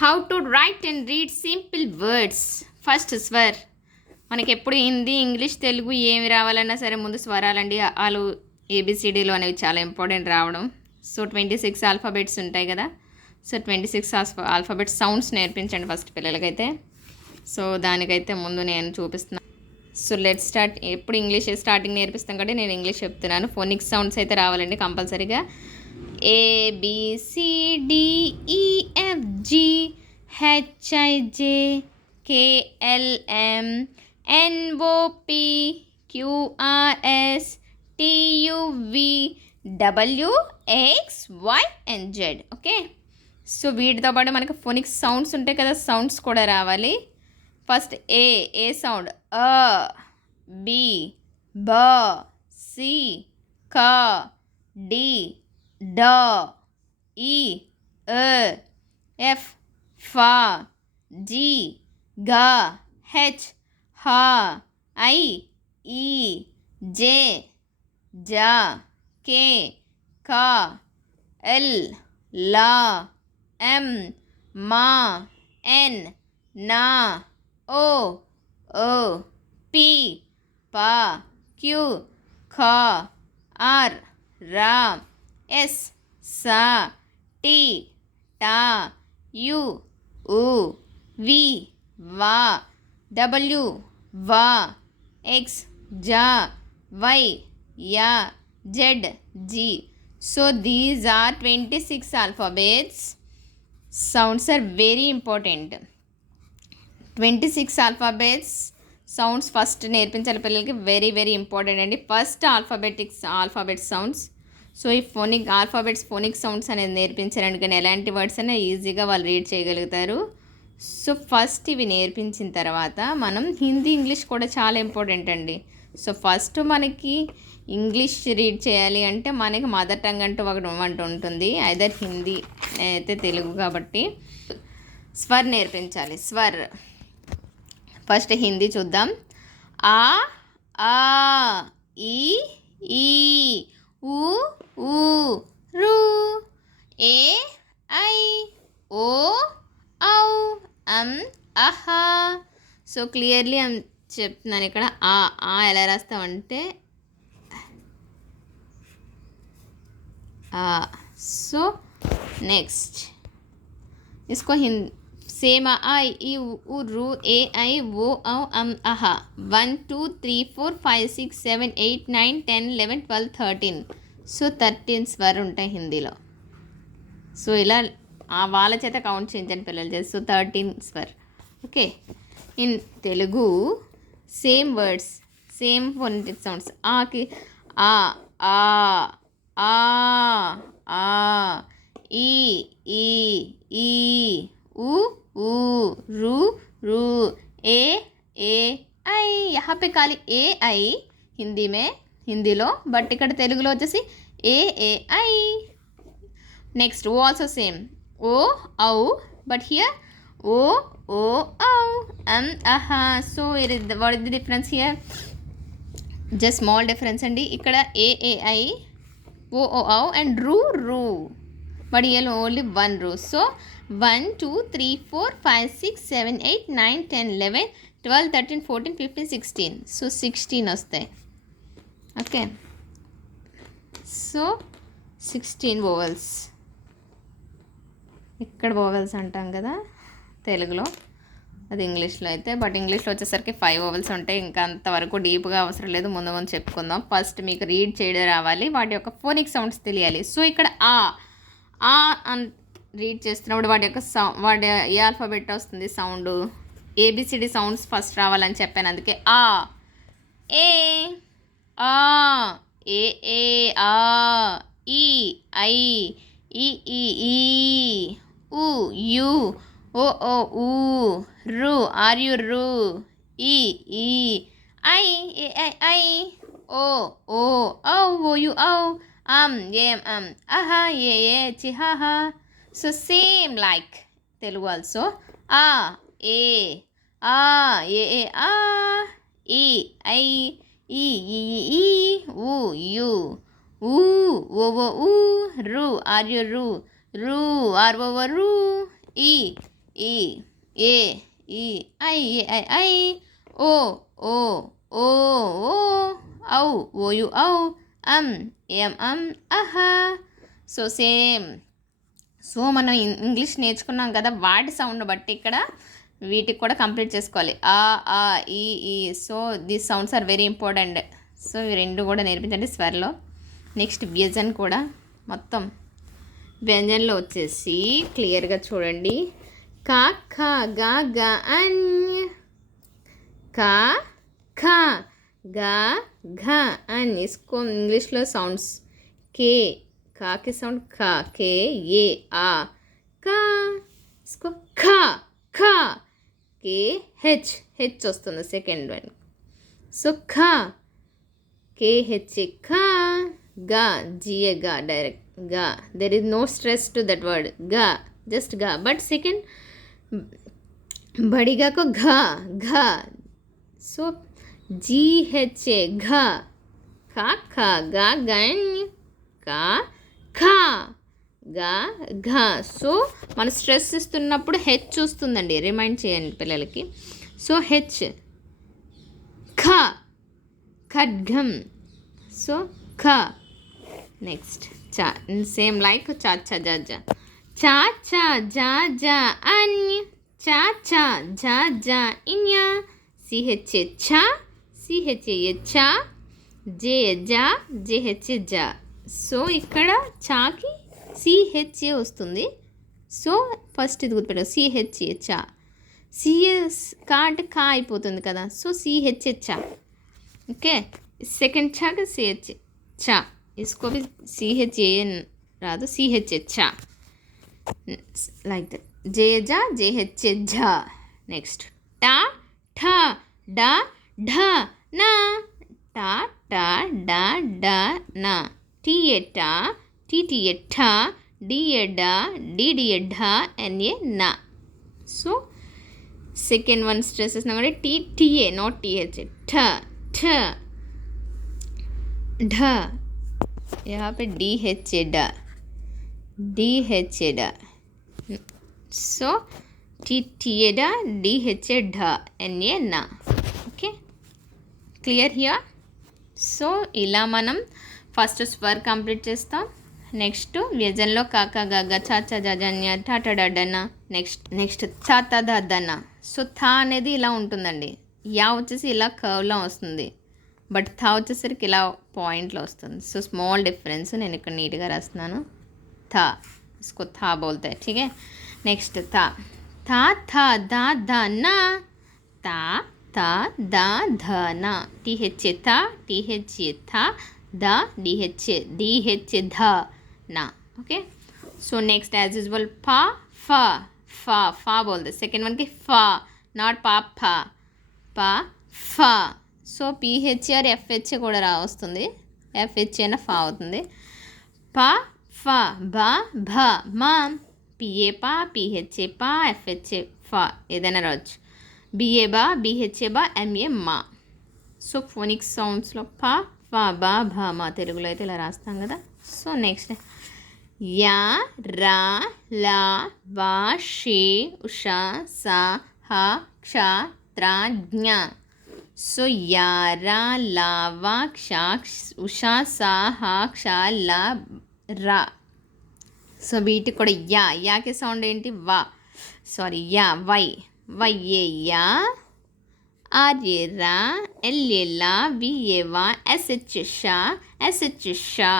How to write and read simple words. First స్వర్. మనకి ఎప్పుడు హిందీ, ఇంగ్లీష్, తెలుగు ఏమి రావాలన్నా సరే ముందు స్వరాలండి. వాళ్ళు ఏబిసిడీలు అనేవి చాలా ఇంపార్టెంట్ రావడం. సో 26 ఆల్ఫాబెట్స్ ఉంటాయి కదా. సో 26 ఆల్ఫాబెట్స్ సౌండ్స్ నేర్పించండి ఫస్ట్ పిల్లలకైతే. సో దానికైతే ముందు నేను చూపిస్తున్నాను. So let start. ఎప్పుడు ఇంగ్లీష్ స్టార్టింగ్ నేర్పిస్తాం కాబట్టి నేను ఇంగ్లీష్ చెప్తున్నాను. ఫోనిక్ సౌండ్స్ అయితే రావాలండి కంపల్సరీగా. ABCDEFG HIJ KLM NOP QRS TUV WXYZ. Okay, so వీటితో పాటు మనకు ఫోనిక్స్ సౌండ్స్ ఉంటాయి కదా, సౌండ్స్ కూడా రావాలి. ఫస్ట్ ఏ సౌండ్ బి బ సి క డి డ ఈ ఎఫ్ ఫ జి గ హెచ్ హ ఐ ఈ జే జ కే క ఎల్ ల ఎం మా ఎన్ నా ఓ పి ప క్యూ ఖ ఆర్ రా ఎస్ సా టి టా యు ఉ వి వా డబ్ల్యూ వా ఎక్స్ జా వై యా జెడ్ జీ. So these are 26 alphabets. Sounds are very important. 26 alphabets sounds first నేర్పించాలి పిల్లలకి. వెరీ వెరీ ఇంపార్టెంట్ అండి. First alphabet sounds. సో ఈ ఫోనిక్ సౌండ్స్ అనేది నేర్పించారండి, కానీ ఎలాంటి వర్డ్స్ అయినా ఈజీగా వాళ్ళు రీడ్ చేయగలుగుతారు. సో ఫస్ట్ ఇవి నేర్పించిన తర్వాత మనం హిందీ, ఇంగ్లీష్ కూడా చాలా ఇంపార్టెంట్ అండి. సో ఫస్ట్ మనకి ఇంగ్లీష్ రీడ్ చేయాలి అంటే మనకి మదర్ టంగ్ అంటూ ఒకటి ఉంటుంది, ఐదర్ హిందీ అయితే తెలుగు. కాబట్టి స్వర్ నేర్పించాలి. స్వర్ ఫస్ట్ హిందీ చూద్దాం. ఆ ఆ ఈ ఈ ఊ ఊ రు ఏ ఐ ఓ ఔ అహా. సో క్లియర్లీ చెప్తున్నాను ఇక్కడ. ఆ ఎలా రాస్తామంటే సో నెక్స్ట్ इसको सेम आई ई उ रू ए आई वो औ अहा. 1 2 3 4 5 6 7 8 9 10 11 12 13. సో 13 స్వర్ ఉంటాయి హిందీలో. సో ఇలా వాళ్ళ చేత కౌంట్ చేయించండి పిల్లలు చేసి. సో 13 స్వర్. Okay, in Telugu same words, same phonetic sounds. ఆకి ఆ ఆ ఆ ఆ ఈ ఈ ఈ ऊ ऊ रू रू ए ఐ. यहाँ पे खाली ए आई హిందీలో, బట్ ఇక్కడ తెలుగులో వచ్చేసి ఏ ఐ. నెక్స్ట్ ఓ ఆల్సో సేమ్. ఓ ఔ, బట్ హియర్ ఓ ఔ అహా. So what is the difference here? Just small difference అండి. ఇక్కడ ఏ ఐ ఓ ఔ అండ్ రూ బట్ హియర్ ఓన్లీ వన్ రూ. సో 1 2 3 4 5 6 7 8 9 10 11 12 13 14 15 16. సో 16 వస్తాయి. Okay, so 16 vowels. ఇక్కడ వోవెల్స్ అంటాం కదా తెలుగులో, అది ఇంగ్లీష్లో అయితే. బట్ ఇంగ్లీష్లో వచ్చేసరికి 5 వోవెల్స్ ఉంటాయి. ఇంకా అంతవరకు డీప్గా అవసరం లేదు, ముందు ముందు చెప్పుకుందాం. ఫస్ట్ మీకు రీడ్ చేయడం రావాలి, వాటి యొక్క ఫోనిక్ సౌండ్స్ తెలియాలి. సో ఇక్కడ ఆ రీడ్ చేస్తున్నప్పుడు వాటి ఏ ఆల్ఫాబెట్ వస్తుంది సౌండ్. ఏబిసిడి సౌండ్స్ ఫస్ట్ రావాలని చెప్పాను, అందుకే ఆ ఏ ఆ ఏ ఆ ఈ ఐ ఈ ఈ ఊ యు ఓ ఊ రు ఆర్ యు రు ఈ ఐ ఐ ఓ ఔ ఓ యు ఔ ఏం అహా ఏ చిహా. So same like Telugu also. A e a e I e u u ru are you ru r o ru e ఈ ఏ ఈ ఐ ఐ ఐ ఓ ఓ ఓ ఓ ఔ ఓయు ఔ ఎం అహా. So same. సో మనం ఇంగ్లీష్ నేర్చుకున్నాం కదా, వాటి సౌండ్ బట్టి ఇక్కడ వీటికి కూడా కంప్లీట్ చేసుకోవాలి. ఆ ఈ. So these sounds are very important. So ఇవి రెండు కూడా నేర్పించండి స్వరలో. నెక్స్ట్ వ్యజన్ కూడా మొత్తం వ్యంజన్లో వచ్చేసి క్లియర్గా చూడండి. కా ఖా గా గా అన్, కా ఖా గా ఘా అన్. इसको ఇంగ్లీష్లో సౌండ్స్ కే, కాకి సౌండ్ ఖా, కే ఏ ఆ కా. इसको ఖా ఖా, కే హెచ్, హెచ్ వస్తుంది సెకండ్ వన్. సో ఖా, కే హెచ్ ఖా. గా జిఏ గా, డైరెక్ట్ గా. There is no stress to that word గా, జస్ట్ గా. బట్ సెకండ్ बड़ी गा को घा घा. सो जी हेच घा, खा खा गा गन, का ఖా గా ఘా. సో మన స్ట్రెస్ ఇస్తున్నప్పుడు హెచ్ వస్తుందండి, రిమైండ్ చేయండి పిల్లలకి. సో హెచ్ ఖా, ఖడ్గం. సో ఖా. నెక్స్ట్ చా, సేమ్ లైక్ చా చా జా జా. చా చా జా జా అన్, చా చా జా జా ఇన్యా. సిహెచ్ ఛా, సిహెచ్ చా, జే జా, జేహెచ్ జా. సో ఇక్కడ చాకి సిహెచ్ఏ వస్తుంది. సో ఫస్ట్ ఇది గుర్తుపెట్టాలి, సిహెచ్ఏ చా. సిఎస్ కా అంటే కా అయిపోతుంది కదా, సో సిహెచ్ఏ చా. ఓకే, సెకండ్ చాకి సిహెచ్ఏ చా. इसको भी సిహెచ్ఏ రాదు, సిహెచ్ఏ చా, లైక్ దట్. జే జా, జేహెచ్ఏ ఝా. నెక్స్ట్ టా ఠా డా ఢా నా, టా టా డా డా నా. టీఏ టా, టీటీఏ ఠా, డిఏ డా, డిడిఏ ఢా, ఎన్ఏ నా. సో సెకండ్ వన్ స్ట్రెస్ వేసినా కూడా టీఏ, నాట్ టీహెచ్. ఠ ఠ ढ, यहाँ पे डी एच ए डा, डी एच ए डा. सो टी टी ए डा, डी एच ए ढा, एन ए ना. Okay, clear here. సో ఇలా మనం ఫస్ట్ స్వర్ కంప్లీట్ చేస్తాం. నెక్స్ట్ వ్యజన్లో కాకా గగ చాచా జజన్య టాటా డడన. నెక్స్ట్ చాతా దదన. సో థా అనేది ఇలా ఉంటుందండి, యా వచ్చేసి ఇలా కర్వ్లో వస్తుంది, బట్ థా వచ్చేసరికి ఇలా పాయింట్లో వస్తుంది. సో స్మాల్ డిఫరెన్స్, నేను ఇక్కడ నీట్గా రాస్తున్నాను. థా, ఇస్కో థా బోల్తే, ఠీక్ హై. నెక్స్ట్ థా, థా థా దా ధా నా, తా తా దా ధ నా. టీహెచ్ఏ థా, టీహెచ్ఏ థా, దా డిహెచ్ఏ, డిహెచ్ఏ ధ నా. Okay, so next as usual పా ఫా, ఫా ఫా బోల్తే. సెకండ్ వన్కి ఫా, నాట్ పా ఫా, పా ఫా. సో పిహెచ్ఏ ఆర్ ఎఫ్హెచ్ఏ కూడా వస్తుంది, ఎఫ్హెచ్ఏ అయినా ఫా అవుతుంది. పా ఫా బా భా మా. పిఏ పా, పిహెచ్ఏ పా, ఎఫ్హెచ్ఏ ఫా, ఏదైనా రావచ్చు. బిఏ బా, బిహెచ్ఏ బా, ఎంఏ మా. సో ఫోనిక్ సౌండ్స్లో పా ఫా బా భా మా, తెలుగులో అయితే ఇలా రాస్తాం కదా. సో నెక్స్ట్ యా రా లా వా షే ఉషా సా హా క్షా త్రా జ్ఞ. సో యా రా లా వా క్షా ఉషా సా హా క్షా లా రా. సో వీటికి కూడా యా, యాకి సౌండ్ ఏంటి వా, సారీ యా వై, వై ఏ యా, ఆర్ ఏ రా, ఎల్ ఏ లా, వి ఏ వా, ఎస్ హెచ్ షా, ఎస్ హెచ్ షా,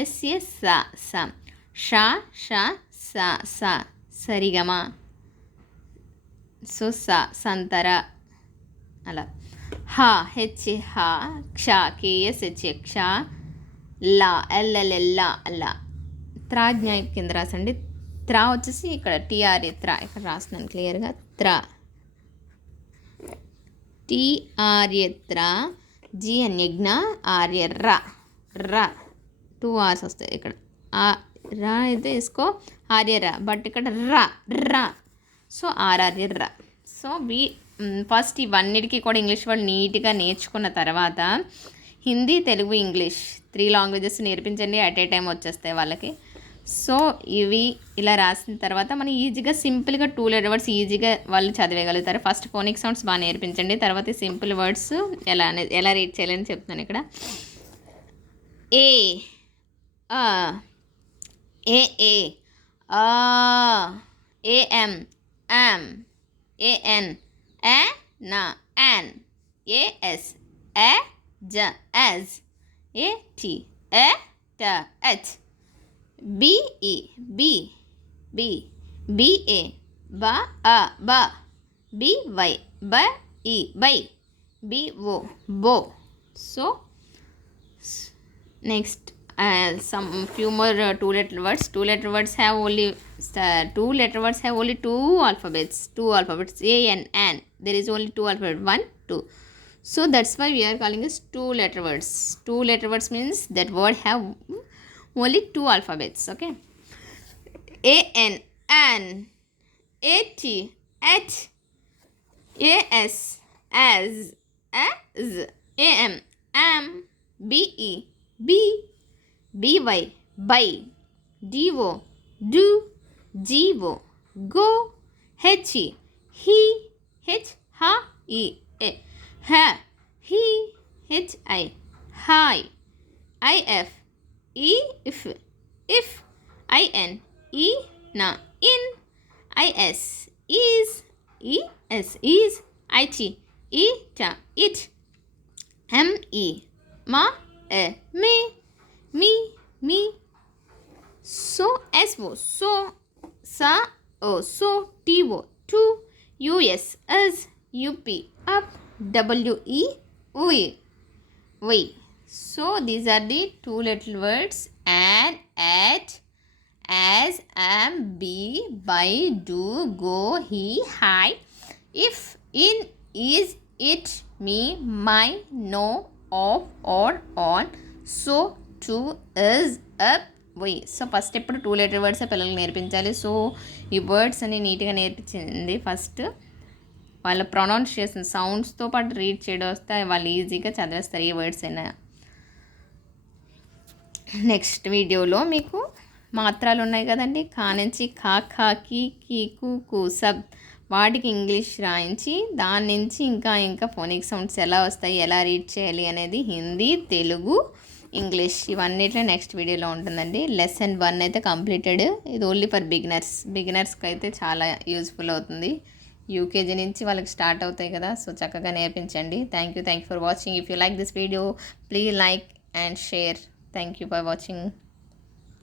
ఎస్ ఏ సా సా, షా షా సా సా, సరిగమా. సో సా సంతర అలా. హా హెచ్ హా, క్షా కేఎస్ హెచ్ క్షా, లా ఎల్ఎల్ ఎల్లా అలా. త్రాజ్ఞ కింద రాసండి. త్రా వచ్చేసి ఇక్కడ టీఆర్ఏ త్రా, ఇక్కడ రాస్తున్నాను క్లియర్గా. త్రా, టీఆర్ఏ త్రా, జీ అన్యజ్ఞ, ఆర్ఏ రా, రా 2 R's వస్తాయి ఇక్కడ. రా అయితే ఇసుకో ఆర్ఏ రా, బట్ ఇక్కడ రా రా. సో ఆర్ఆర్ఏ రా. సో ఫస్ట్ ఇవన్నిటికీ కూడా ఇంగ్లీష్ వర్డ్ నీట్గా నేర్చుకున్న తర్వాత హిందీ, తెలుగు, ఇంగ్లీష్ 3 లాంగ్వేజెస్ నేర్పించండి. అట్ ఏ టైం వచ్చేస్తాయి వాళ్ళకి. సో ఇవి ఇలా రాసిన తర్వాత మనం ఈజీగా సింపుల్గా 2 లెటర్ వర్డ్స్ ఈజీగా వాళ్ళు చదివేయగలుగుతారు. ఫస్ట్ ఫోనిక్ సౌండ్స్ బాగా నేర్పించండి, తర్వాత సింపుల్ వర్డ్స్ ఎలా రీడ్ చేయాలని చెప్తున్నాను ఇక్కడ. ఏ ఆ ఏ ఏ ఆ AM am an na an as a j as at a ta at be b b ba ba a ba by ba e by bo bo. So next some few more 2-letter words. 2-letter words have only 2-letter words have only two alphabets a and an. There is only two alphabets, 1 2. So that's why we are calling it 2-letter words. 2-letter words means that word have only two alphabets. Okay, a n an, a t at, a s as, am am, b e b, by by, do do, go go, he ha he, hi, if in, na in, is, it, ma me. So so, sa so, to, us as, up up, we. So these are the 2-letter words: and, at, as, am, be, by, do, go, he, hi, if, in, is, it, me, my, no, of, or, on, so, to, is, up, we. So first ఎప్పుడు 2-letter words పిల్లలకు నేర్పించాలి. So ఈ words అన్ని నీట్గా నేర్పించింది. First వాళ్ళ pronunciation సౌండ్స్తో పాటు read చేయడం వస్తే వాళ్ళు ఈజీగా చదివేస్తారు ఈ వర్డ్స్ అయినా. నెక్స్ట్ వీడియోలో మీకు మాత్రాలు ఉన్నాయి కదండి, కా నుంచి కా, ఖా, కీ, కీకు, కు, సబ్, వాటికి ఇంగ్లీష్ రాయించి దాని నుంచి ఇంకా ఫోనిక్ సౌండ్స్ ఎలా వస్తాయి, ఎలా రీడ్ చేయాలి అనేది హిందీ, తెలుగు, ఇంగ్లీష్ ఇవన్నిట్లో నెక్స్ట్ వీడియోలో ఉంటుందండి. లెసన్ 1 అయితే కంప్లీటెడ్. ఇది ఓన్లీ ఫర్ బిగినర్స్కి అయితే చాలా యూజ్ఫుల్ అవుతుంది. యూకేజీ నుంచి వాళ్ళకి స్టార్ట్ అవుతాయి కదా, సో చక్కగా నేర్పించండి. Thank you for watching. If you like this video please like and share. Thank you for watching.